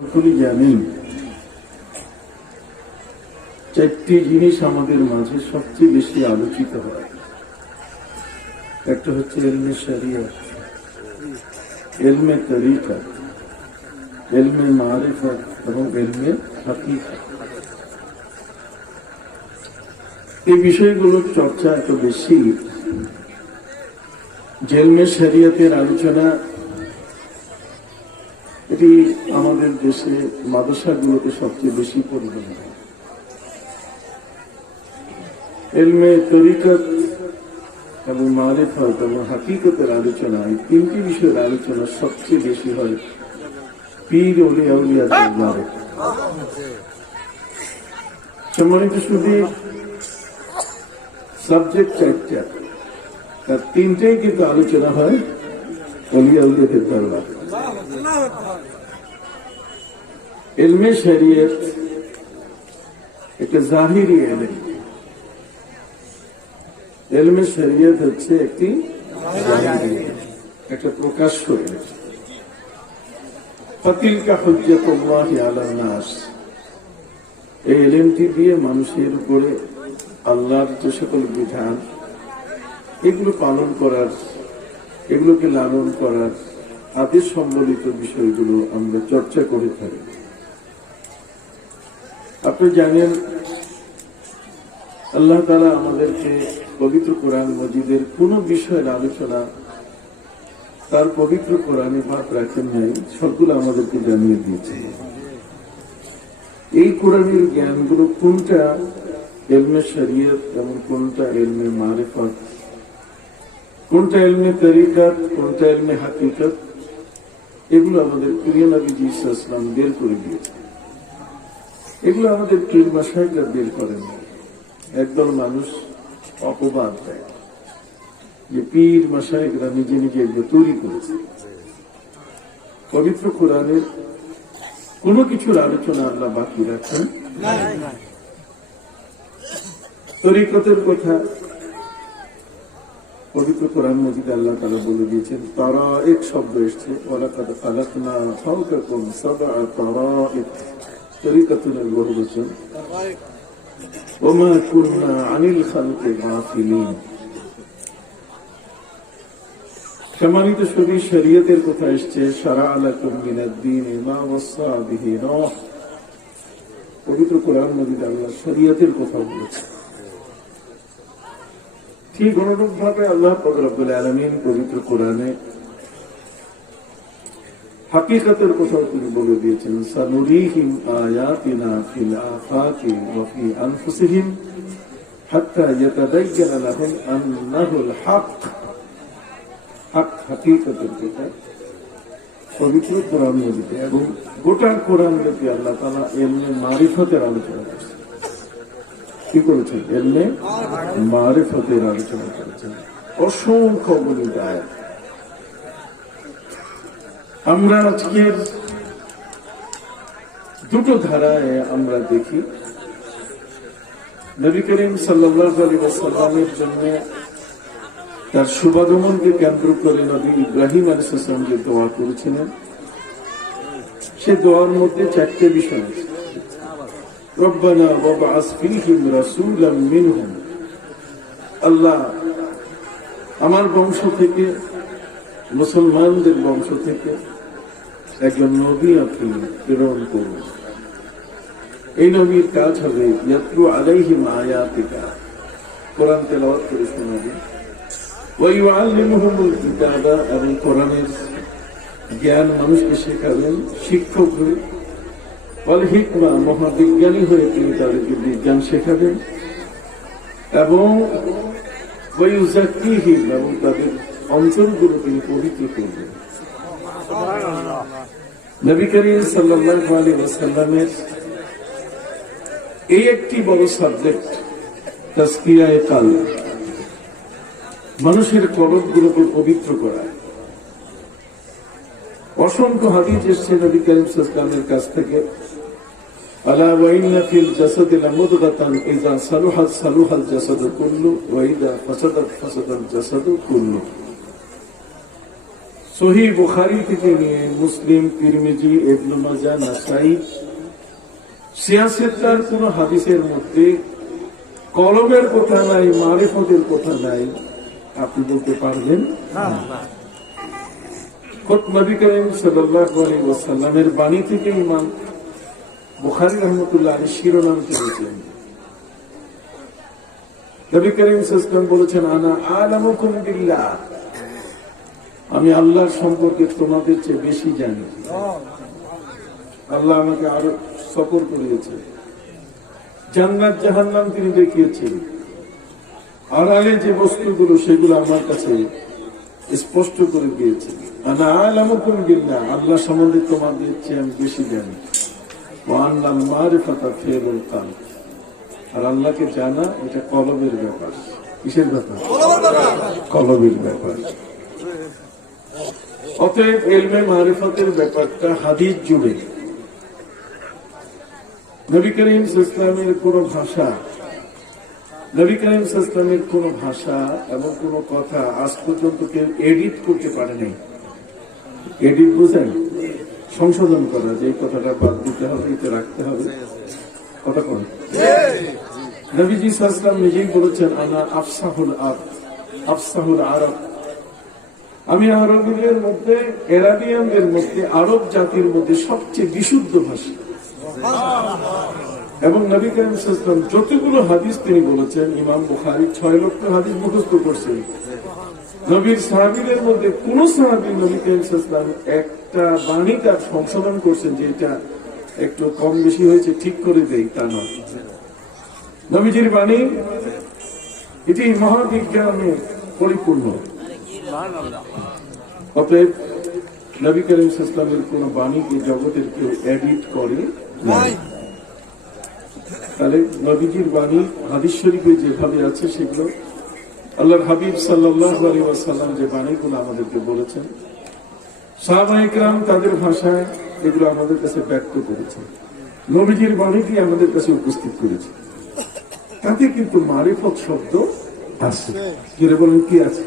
সকলেই জানেন চারটি জিনিস আমাদের মাঝে সবচেয়ে বেশি আলোচিত হয়। একটা হচ্ছে ইলমে শরিয়ত, ইলমে তরিকত, ইলমে মারিফত এবং ইলমে হাকিকত। এই বিষয়গুলোর চর্চা এত বেশি যে ইলমে শরিয়তের আলোচনা এটি আমাদের দেশে মাদ্রাসাগুলোতে সবচেয়ে বেশি পরিমাণ। ইলমে তরিকত এবং মারিফত এবং হাকিকতের আলোচনা, এই তিনটি বিষয়ের আলোচনা সবচেয়ে বেশি হয় পীর ওলিয়া উলিয়ার দরবারে। সম্মানিত শুধু সাবজেক্ট চারটা, তার তিনটেই কিন্তু আলোচনা হয় ওলিয়া উলিয়াদের দরবারে। ইলমে শরিয়ত একটা জাহিরি ইলম। ইলমে শরিয়ত হচ্ছে একটি জাহিরি ইলম, একটা প্রকাশ্য ইলম। ফাতিলকা হুজ্জাতুল্লাহি আলান নাস, এই ইলমটি দিয়ে মানুষের উপরে আল্লাহর যে সকল বিধান এগুলো পালন করার, এগুলোকে লালন করার আদেশ সম্বলিত বিষয়গুলো আমরা চর্চা করে থাকি। আপনি জানেন আল্লাহ তাআলা আমাদেরকে পবিত্র কোরআন মজিদের কোন বিষয়ের আলোচনা তার পবিত্র কোরআনে বাদ রাখেন নাই, সবগুলো আমাদেরকে জানিয়ে দিয়েছে। এই কোরআনের জ্ঞানগুলো কোনটা ইলমে শরিয়ত এবং কোনটা ইলমে মারিফত, কোনটা ইলমে তরিকত, কোনটা ইলমে হাকিকত, এগুলো আমাদের প্রিয় নবীজি সাল্লাল্লাহু আলাইহি ওয়াসাল্লাম বের করে দিয়েছে। এগুলো আমাদের পীর মাশায়েখরা বের করেন। একদল মানুষ অপবাদ দেয় যে পীর মাশায়েখরা নিজে নিজে এগুলো তৈরি করেছে। পবিত্র কোরআনের কোনো কিছুর আলোচনা আল্লাহ বাকি রাখেন না। তরিকতের কথা পবিত্র কোরআন মজিদে আল্লাহ তাআলা বলে দিয়েছেন। তারা এক শব্দ এসছে, ওয়ালাকাদ খালাকনা ফাওকাকুম সাবআ তারাইক, তরিকতুল বহুবচন। ওমা কুননা আনিল খালকি গাফিলিন। সম্মানিত শুধু শরীয়তের কথা এসছে, শারাআ লাকুম মিনাদ-দীন মা ওয়াসা বিহি নূহ। পবিত্র কোরআন মজিদে আল্লাহ শরীয়তের কথা বলেছে। ঠিক অনুরূপভাবে আল্লাহ পাক রব্বুল আলামিন পবিত্র কোরআনে হাকিকতের কথা তিনি বলে দিয়েছেন। সানুরিহিম আয়াতিনা ফিল আফাকি ওয়া ফি আনফুসিহিম হাত্তা ইয়াতাবায়্যানা লাহুম আন্নাহুল হক। হক হাকিকতের কথা পবিত্র কোরআন মজিদে এবং গোটা কোরআন ব্যাপী আল্লাহ তাআলা ইলমে মারিফতের আলোচনা করেছেন। কি করেছেন? ইলমে মারিফতের আলোচনা করেছেন। অসংখ্য গণিত আয়াত। আমরা আজকের দুটো ধারায় আমরা দেখি, নবী করিম সাল্লাল্লাহু আলাইহি ওয়াসাল্লামের জন্য তার শুভাগমনকে কেন্দ্র করে নবী ইব্রাহিম আলাইহিস সালাম যে দোয়া করেছিলেন, সে দোয়ার মধ্যে চারটে বিষয় আছে। রব্বানা ওয়াবআস ফীহিম রাসূলাম মিনহুম, আল্লাহ আমার বংশ থেকে, মুসলমানদের বংশ থেকে একজন নবী আপনি প্রেরণ করুন। এই নবীর কাজ হবে ইয়াতলু আলাইহিম আয়াতিকা, কোরআন তেলাওয়াত করে শোনাবেন। ওয়া ইউআল্লিমুহুমুল কিতাবা, এবং কোরআনের জ্ঞান মানুষকে শেখাবেন শিক্ষক হয়ে। ওয়াল হিকমা, মহাবিজ্ঞানী হয়ে তিনি তাদেরকে বিজ্ঞান শেখাবেন। এবং ওয়া ইউযাক্কিহিম, এবং তাদের অন্তরগুলো তিনি পবিত্র করবেন। নবী করিম সাল্লাল্লাহু আলাইহি ওয়াসাল্লামের এই একটি বড় সাবজেক্ট তাজকিয়ায়ে কলব, মানুষের কলবগুলোকে পবিত্র করা। অসংখ্য হাদিস এসেছে নবী করিম সাল্লাল্লাহু আলাইহি ওয়াসাল্লামের কাছ থেকে। আলা ওয়া ইন্না ফিল জাসাদি লামুদগাতান ইযা সালুহাত সালুহাল জাসাদু কুল্লু ওয়া ইযা ফাসাদাত ফাসাদাল জাসাদু কুল্লু। সহিহ বুখারী থেকে নিয়ে মুসলিম, তিরমিজি, ইবনে মাজাহ, নাসাই, সিয়াসেতার কোন হাদিসের মধ্যে কলমের কথা নাই, মারিফতের কথা নাই। আপনি বলতে পারবেন? খোদ নবী করিম সাল্লাল্লাহু আলাইহি ওয়াসাল্লামের বাণী থেকে ইমাম বুখারী রাহমাতুল্লাহ আলাইহি শিরোনাম করেছেন। নবী করিম সাল্লাল্লাহু আলাইহি ওয়াসাল্লাম বলেছেন, আনা আ'লামুকুম বিল্লাহ, আমি আল্লাহর সম্পর্কে তোমাদের চেয়ে বেশি জানি। আল্লাহ আমাকে আরো সফর করিয়েছে, জান্নাত জাহান্নাম তিনি দেখিয়েছেন, আড়ালে যে বস্তুগুলো সেগুলো আমার কাছে স্পষ্ট করে দিয়েছে। আনা আ'লামুকুম বিল্লাহ, আল্লাহ সম্বন্ধে তোমাদের চেয়ে আমি বেশি জানি। ওয়া আন্নাল মারিফাতা ফিল কলব, আর আল্লাহকে জানা এটা কলবের ব্যাপার। কিসের ব্যাপার? কলবের ব্যাপার। অতএব ইলমে মারিফতের ব্যাপারটা হাদিস জুড়ে। নবী করিম সাল্লাল্লাহু আলাইহি ওয়াসাল্লামের কোন ভাষা, নবী করিম সাল্লাল্লাহু আলাইহি ওয়াসাল্লামের কোন ভাষা এবং কোন কথা আজ পর্যন্ত কেউ এডিট করতে পারে নাই। এডিট বুঝেন? সংশোধন করা, যে এই কথাটা বাদ দিতে হবে, এটা রাখতে হবে, কথা কোন? নবীজি সাল্লাল্লাহু আলাইহি ওয়াসাল্লাম নিজেই বলেছেন, আনা আফসাহুল আরব, আমি আরবীদের মধ্যে, এরাবিয়ানদের মধ্যে, আরব জাতির মধ্যে সবচেয়ে বিশুদ্ধ ভাষা। এবং নবী করিম সাল্লাল্লাহু আলাইহি ওয়াসাল্লাম যতগুলো হাদিস তিনি বলেছেন, ইমাম বুখারী 6 লক্ষ হাদিস মুখস্থ করছেন। নবীর সাহাবীদের মধ্যে কোন সাহাবী নবী করিম সাল্লাল্লাহু আলাইহি ওয়াসাল্লাম একটা বাণী তার সংশোধন করছেন যে এটা একটু কম বেশি হয়েছে, ঠিক করে দেই, তা নয়। নবীজির বাণী এটি মহাবিজ্ঞানে পরিপূর্ণ। অতএব নবী করিম সাল্লাল্লাহু আলাইহি ওয়াসাল্লামের কোন বাণীকে জগতের কেউ এডিট করে নাই। তাহলে নবীজির বাণী হাদিস শরীফে যেভাবে আছে সেগুলো আল্লাহর হাবিব সাল্লাল্লাহু আলাইহি ওয়াসাল্লাম যে বাণীগুলো আমাদেরকে বলেছেন, সাহাবায়ে কেরাম তাদের ভাষায় এগুলো আমাদের কাছে ব্যক্ত করেছে, নবীজির বাণীকে আমাদের কাছে উপস্থিত করেছে। তাতে কিন্তু মারিফত শব্দ আছে। কিরে বলেন, কি আছে?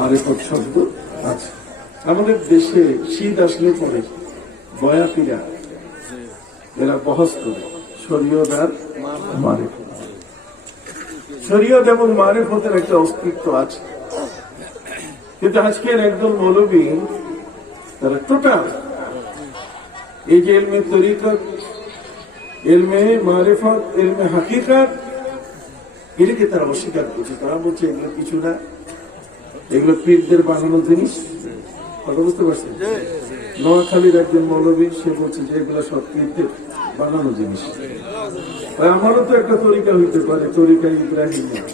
মারিফত শব্দ আছে। আমাদের দেশে শীত আসলে পরে বয়াতিরা এরা বহস করে শরীয়ত আর মারিফত। শরীয়ত এবং মারিফতের একটা অস্তিত্ব আছে, কিন্তু আজকের একদল মৌলবী তারা টোটাল এই যে ইলমে তরিকত, ইলমে মারিফত, ইলমে হাকিকত, এটাকে তারা অস্বীকার করছে। তারা বলছে এগুলো কিছু না, এগুলো পীরদের বানানো জিনিস। কথা বুঝতে পারছেন? নোয়াখালীর একজন মৌলবী, সে বলছে যে এগুলো সব পীরদের বানানো জিনিস। আমারও তো একটা তরিকা হইতে পারে, তরিকা ইব্রাহিমিয়া,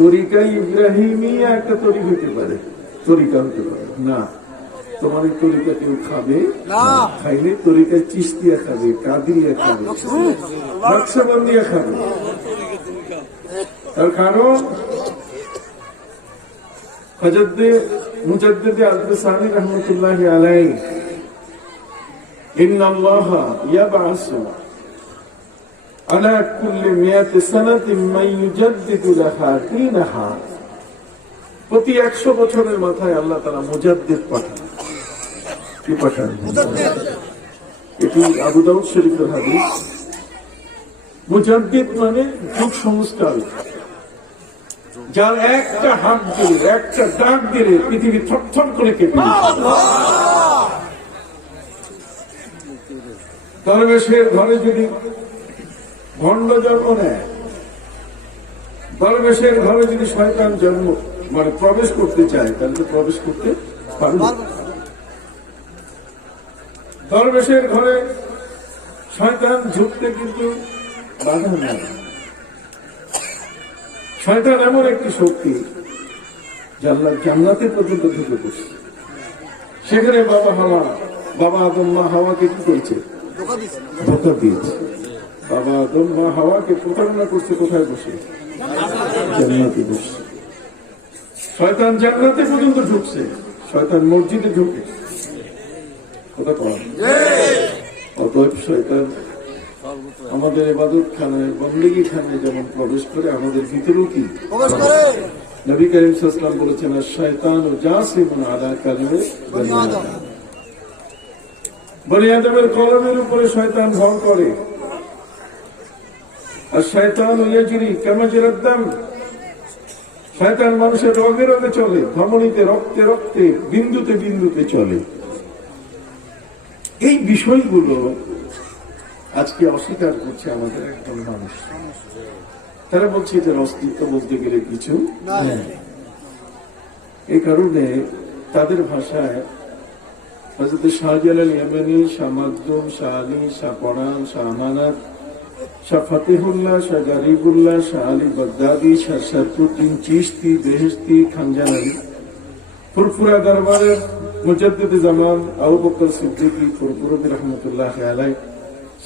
তরিকা ইব্রাহিমিয়া একটা তরিকা হইতে পারে, তরিকা হইতে পারে না। তোমার এই তরিকা কেউ খাবে না, খাইলে তরিকা চিশতিয়া খাবে, কাদিরিয়া খাবে, নকশবন্দিয়া খাবে। তার কারণ হযরত মুজাদ্দিদ আল-ফিসানি রাহমাতুল্লাহি আলাইহি, ইন্নাল্লাহা ইয়াবআসু আলা কুল্লি মিয়াতি সানাতিন মান ইউজাদ্দিদু লাহা দীনাহা, প্রতি 100 বছরের মাথায় আল্লাহ তাআলা মুজাদ্দিদ পাঠান। কি পাঠান? এটি আবু দাউদ শরীফের হাদিস। মুজাদ্দিদ মানে যুগ সংস্কার, যার একটা হাত দিলে, একটা ডাক দিলে পৃথিবী থরথর করে কেঁপে ওঠে। দরবেশের ঘরে যদি ভণ্ড জন্ম নেয়, দরবেশের ঘরে যদি শয়তান জন্ম মানে প্রবেশ করতে চায়, তাহলে তো প্রবেশ করতে পারবে। দরবেশের ঘরে শয়তান ঢুকতে কিন্তু বাধা নেই। শয়তান এমন একটি শক্তি জান্নাতে পর্যন্ত ঢুকে পড়ছে। সেখানে বাবা আদম মা হাওয়াকে কি করেছে? ধোঁকা দিয়েছে। বাবা আদম মা হাওয়াকে প্রতারণা করছে, কোথায় বসে? জান্নাতে বসে। শয়তান জান্নাতে পর্যন্ত ঢুকছে, শয়তান মসজিদে ঢুকে। কথা কম। অতএব শয়তান আমাদের ইবাদত খানায়, বন্দেগী খানায় যেমন প্রবেশ করে, আমাদের ভিতরেও কি নবী করিম সাল্লাল্লাহু আলাইহি ওয়াসাল্লাম বলেছেন আশ-শায়তানু জাসিমুন আলা কালবি বনি আদম। বনি আদমের কলমের উপরে শয়তান ভর করে। আর শয়তানু ইয়াজরি কামা জারাদ দাম, শয়তান মানুষের রগে রগে চলে, ধমনীতে রক্তে রক্তে, বিন্দুতে বিন্দুতে চলে। এই বিষয়গুলো আজকে অস্বীকার করছে আমাদের একজন মানুষ। তারা বলছে এটার অস্তিত্ব বলতে গেলে কিছু নেই। এই কারণে তাদের ভাষায় হযরত শাহজালাল ইয়ামানি, শাহ মাকদুম, শাহ আলী, শাহ পরান, শাহ আমানত, শাহ ফতেহুল্লাহ, শাহ গরিবুল্লাহ, শাহ আলী বাগদাদি, শাহ শরফুদ্দিন চিশতি, বেহেশতি, খানজানানি, ফুরফুরা দরবারের মুজাদ্দিদ জামান আবু বকর সিদ্দিকী ফুরফুরবি রহমতুল্লাহ আলাইহি,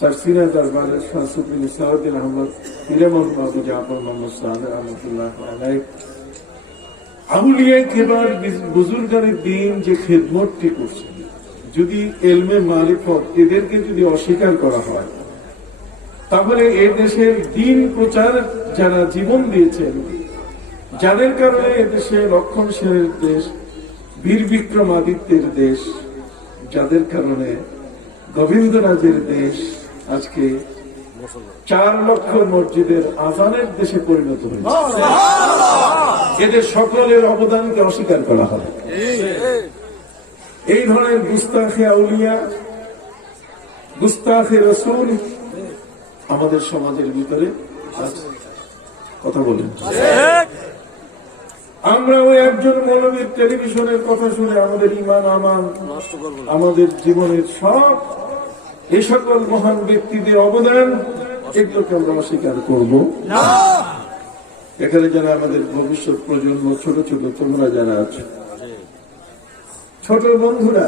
सरसीना दरबार शाह सुफी निसाउদ্দিন আহমদ, পীরে মোহাম্মদ আবু জাফর মোহাম্মদ সালেহ রহমতুল্লাহ আলাইহি, আউলিয়া কিবার বুজুর্গানে দ্বীন যে খেদমতটি করছে, যদি ইলমে মারিফত এদেরকে যদি অস্বীকার করা হয়, তাহলে এই দেশের দ্বীন প্রচার যারা জীবন দিয়েছেন, যাদের কারণে এদেশে লক্ষণ সেনের দেশ, বীর বিক্রমাদিত্যের দেশ, যাদের কারণে গোবিন্দরাজের দেশ আজকে 4 লক্ষ মসজিদের আজানের দেশে পরিণত হয়েছে, এদের সকলের অবদানকে অস্বীকার করা হয়। এই ধরনের গুস্তাখে আউলিয়া, গুস্তাখে রাসূল আমাদের সমাজের ভিতরে আছে। কথা বলেন। আমরাও একজন মৌলবীর টেলিভিশনের কথা শুনে আমাদের ঈমান আমান, আমাদের জীবনের সব এই সকল মহান ব্যক্তিদের অবদান, এগুলোকে আমরা অস্বীকার করব না। এখানে যারা আমাদের ভবিষ্যৎ প্রজন্ম, ছোট ছোট তোমরা যারা আছো, ছোট বন্ধুরা,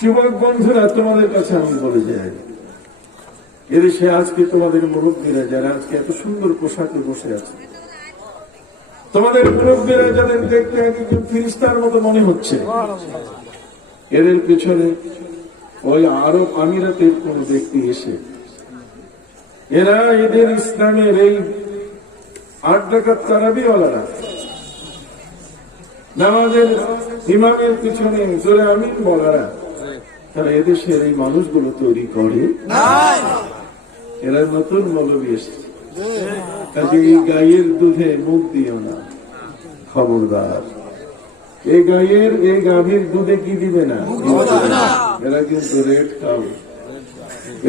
যুবক বন্ধুরা, তোমাদের কাছে আমি বলে যাই, এদেশে আজকে তোমাদের মুরব্বীরা যারা আজকে এত সুন্দর পোশাকে বসে আছে, তোমাদের মুরব্বীরা যাদের দেখতে একজন ফিরিস্তার মতো মনে হচ্ছে, এদের পেছনে ওই আরব আমিরাতের কোন ব্যক্তি এসে এরা এদের ইসলামের এই 8 রাকাত তারাবিওয়ালারা নামাজের ইমামের পিছনে জোরে আমিন বলারা, তারা এদেশের এই মানুষগুলো তৈরি করে। এরা নতুন মৌলবী এসেছে, কাজে এই গায়ের দুধে মুখ দিও না, খবরদার। এই গায়ের, এই গাভীর দুধে কি দিবে না, এরা কিন্তু রেড খাও,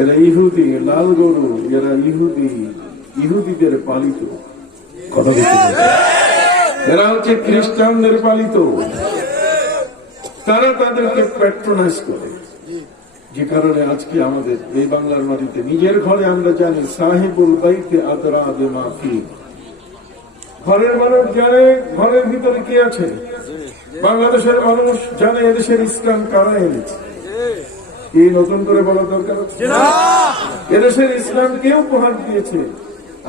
এরা ইহুদি, লাল গরু, এরা ইহুদি, ইহুদিদের পালিত। কথা বলতে, এরা হচ্ছে খ্রিস্টানদের পালিত। তারা তাদেরকে প্যাট্রোনাইজ করে, যে কারণে আজকে আমাদের এই বাংলার মাটিতে নিজের ঘরে আমরা জানি সাহেবুল বাইতে আদরা বিমা ফি, ঘরের মানুষ জানে ঘরের ভিতরে কি আছে। বাংলাদেশের মানুষ জানে এদেশের ইসলাম কারা এনেছে, এই নতুন করে বলা দরকার হচ্ছে না। এদেশের ইসলাম কে উপহার দিয়েছে।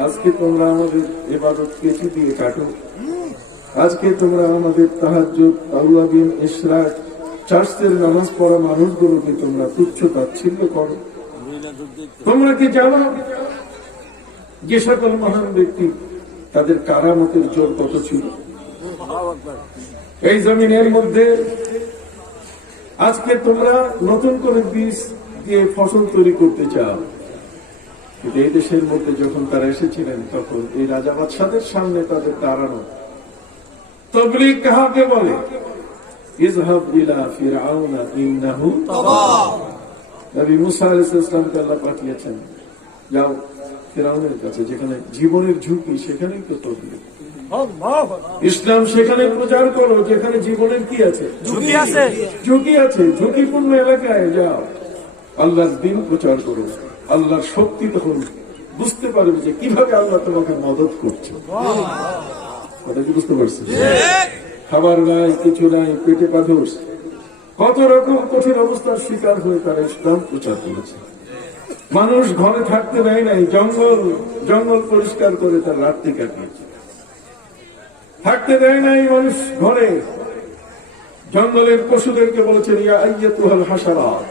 আজকে তোমরা আমাদের ইবাদত কেচি দিয়ে কাটো, আজকে তোমরা আমাদের তাহাজ্জুদ, আউয়াবিন, ইশরাক, চার্চের নামাজ পড়া মানুষগুলোকে তোমরা তুচ্ছ তাচ্ছিল্য করো। তোমরা কি জানো যে সকল মহান ব্যক্তি তাদের কারামতের জোর কত ছিল এই জমিনের মধ্যে? আজকে তোমরা নতুন করে বীজ দিয়ে ফসল তৈরি করতে চাও, কিন্তু এই দেশের মধ্যে যখন তারা এসেছিলেন তখন এই রাজা বাদশাদের সামনে তাদের দাঁড়ানো। তাবলীগ কাকে বলে? ইযহাব ইলা ফিরআউনা ইন্নাহু তাগা। নবী মুসা আলাইহিস সালামকে আল্লাহ পাঠিয়েছেন, যাও ফিরআউনের কাছে, যেখানে জীবনের ঝুঁকি সেখানেই তো তাবলীগ। ইসলাম সেখানে প্রচার করো যেখানে জীবনের কি আছে, ঝুঁকি আছে, ঝুঁকি আছে। ঝুঁকিপূর্ণ এলাকায় যাও, আল্লাহর দ্বীন প্রচার করো। আল্লাহর শক্তি তখন বুঝতে পারবে যে কিভাবে আল্লাহ তোমাকে মদত করছে। কথা কি বুঝতে পারছি? খাবার নাই, কিছু নাই, পেটে পাথর, কত রকম কঠিন অবস্থার শিকার হয়ে তারা ইসলাম প্রচার করেছে। মানুষ ঘরে থাকতে দেয় নাই, জঙ্গল পরিষ্কার করে তার রাত্রি কাটিয়েছে। থাকতে দেয় নাই মানুষ ঘরে, জঙ্গলের পশুদেরকে বলেছেন ইয়া আইয়াতুহাল হাশারাত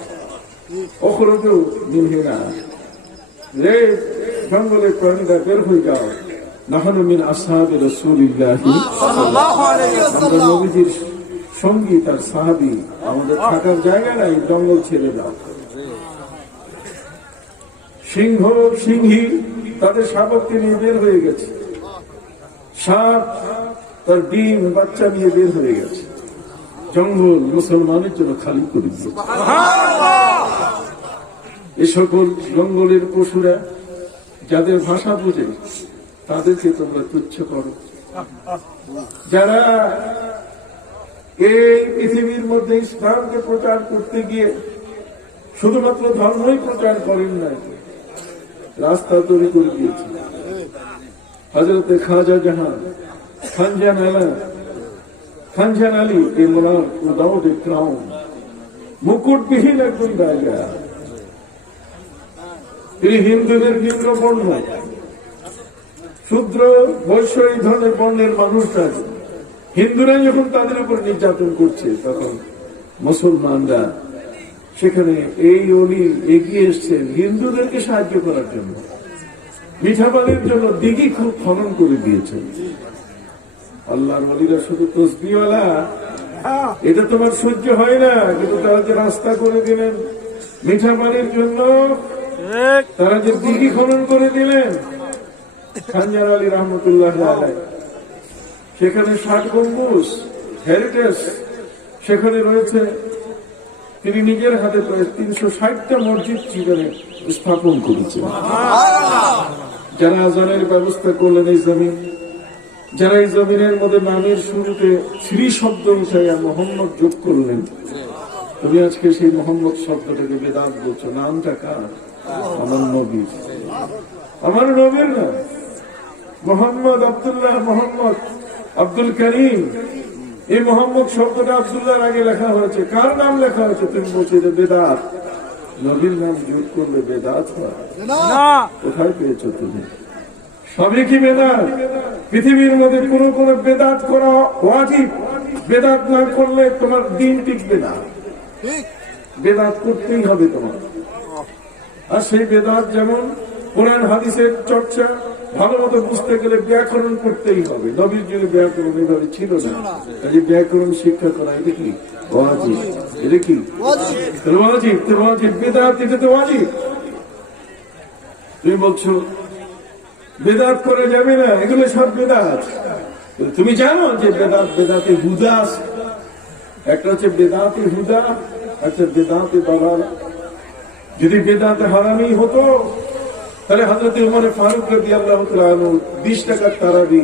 উখরুজু মিনহা, রে জঙ্গলের প্রাণীরা বের হয়ে যাও, নাহনু মিন আসহাবি রাসূলিল্লাহ সাল্লাল্লাহু আলাইহি ওয়াসাল্লাম, আমরা নবীজির সঙ্গী, তার সাহাবী, আমাদের থাকার জায়গা নাই, জঙ্গল ছেড়ে দাও। সিংহ সিংহী তাদের শাবককে নিয়ে বের হয়ে গেছে, সাপ তার ডিম বাচ্চা নিয়ে বের হয়ে গেছে, জঙ্গল মুসলমানের জন্য খালি করে দিয়েছে। এ সকল জঙ্গলের পশুরা যাদের ভাষা বুঝে তাদেরকে তোমরা তুচ্ছ করো। যারা এই পৃথিবীর মধ্যে ইসলামকে প্রচার করতে গিয়ে শুধুমাত্র ধর্মই প্রচার করেন না, রাস্তা তৈরি করে দিয়েছে। হযরতে Khaja Jahan, Khanjan Ali Imran without a crown, মুকুটবিহীন একজন রাজা। তিনি হিন্দুদের নিম্নবর্ণ, শূদ্র বৈশ্য এই ধরনের বর্ণের মানুষরা, হিন্দুরা যখন তাদের উপর নির্যাতন করছে, তখন মুসলমানরা সেখানে এই অলি এগিয়ে এসছেন হিন্দুদেরকে সাহায্য করার জন্য, মিঠাপানির জন্য দিঘি খুব খনন করে দিয়েছেন। আল্লাহর ওলিরা শুধু তসবিহওয়ালা, এটা তোমার সহ্য হয় না, কিন্তু তারা যে রাস্তা করে দিলেন মিঠাপানির জন্য, তারা যে দিঘি খনন করে দিলেন, খানজান আলী রহমতুল্লাহ আলাইহি, সেখানে 60 গম্বুজ হেরিটেজ সেখানে রয়েছে। তিনি নিজের হাতে প্রায় 360টা মসজিদ সেখানে স্থাপন করেছেন। যারা আজানের ব্যবস্থা করলেন এই জমিন, যারা এই জমিনের মধ্যে নামের শুরুতে শ্রী শব্দ উঠাইয়া মোহাম্মদ যোগ করলেন, তুমি আজকে সেই মোহাম্মদ শব্দটাকে বেদাত বলছো। নামটা কার? আমার নবীর, আমার নবীর নাম মোহাম্মদ আব্দুল্লাহ, মোহাম্মদ আব্দুল করিম। এই মোহাম্মদ শব্দটা আব্দুল্লাহর আগে লেখা হয়েছে। কার নাম লেখা হয়েছে? তুমি বলছো যে বেদাত। নবীর নাম যোগ করলে বেদাত হয়? কোথায় পেয়েছো তুমি? সবই কি বেদাত? পৃথিবীর মধ্যে কোন বেদাত করা ওয়াজিব। বেদাত না করলে তোমার দিন টিকবে না, বেদাত করতেই হবে তোমার। আর সেই বেদাত যেমন কোরআন হাদিসের চর্চা ভালো মতো বুঝতে গেলে ব্যাকরণ করতেই হবে। নবীর যুগে ব্যাকরণ এভাবে ছিল না, কাজে ব্যাকরণ শিক্ষা করা এটা কি ওয়াজিব? এটা কি ওয়াজিব? ওয়াজিব বেদাত, এটা তো ওয়াজিব। তুমি বলছো বেদাত করে যাবে না, এগুলো সব বেদাত। তুমি জানো যে বেদাত, বেদাতে হুদা আছে। একটা হচ্ছে বেদাতে হুদা, একটা বেদাতে দালাল। যদি বেদাতে হারামি হতো তাহলে হযরত উমর ফারুক রাদিয়াল্লাহু তাআলা আনহু 20 টাকার তারাবি,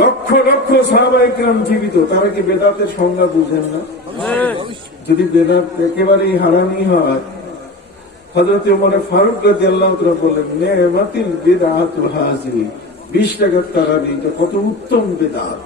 লক্ষ লক্ষ সাহাবায়ে কেরাম জীবিত, তারা কি বেদাতের সংজ্ঞা বুঝেন না? যদি বেদাত একেবারেই হারামি হয়, হযরত উমর ফারুক রাদিয়াল্লাহু তাআলা বললেন, নেমাতিল বিদআতু হাযিহি, 20 টাকার তারাবি, এটা কত উত্তম বেদাত।